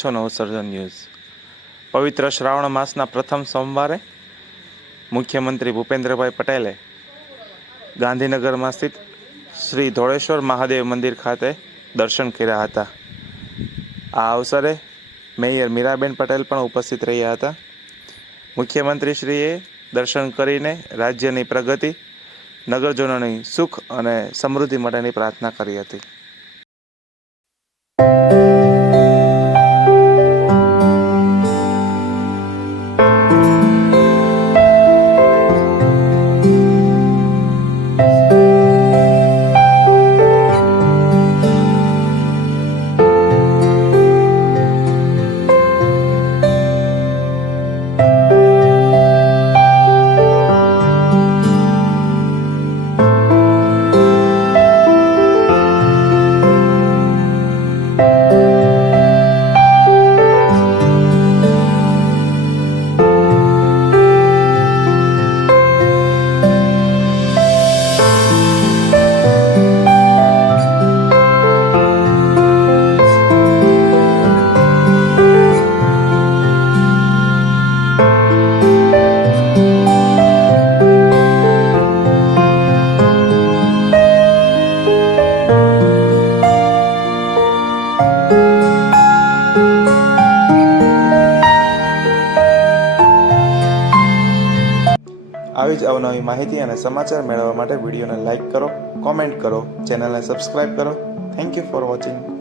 છો નવસર્જન ન્યૂઝ। પવિત્ર શ્રાવણ માસના પ્રથમ સોમવારે મુખ્યમંત્રી ભૂપેન્દ્રભાઈ પટેલે ગાંધીનગરમાં સ્થિત શ્રી ધોળેશ્વર મહાદેવ મંદિર ખાતે દર્શન કર્યા હતા। આ અવસરે મેયર મીરાબેન પટેલ પણ ઉપસ્થિત રહ્યા હતા। મુખ્યમંત્રીશ્રીએ દર્શન કરીને રાજ્યની પ્રગતિ, નગરજનોની સુખ અને સમૃદ્ધિ માટેની પ્રાર્થના કરી હતી। આવી જ અવનવી માહિતી અને સમાચાર મેળવવા માટે વિડીયોને લાઇક કરો, કોમેન્ટ કરો, ચેનલને સબસ્ક્રાઇબ કરો। Thank you for watching.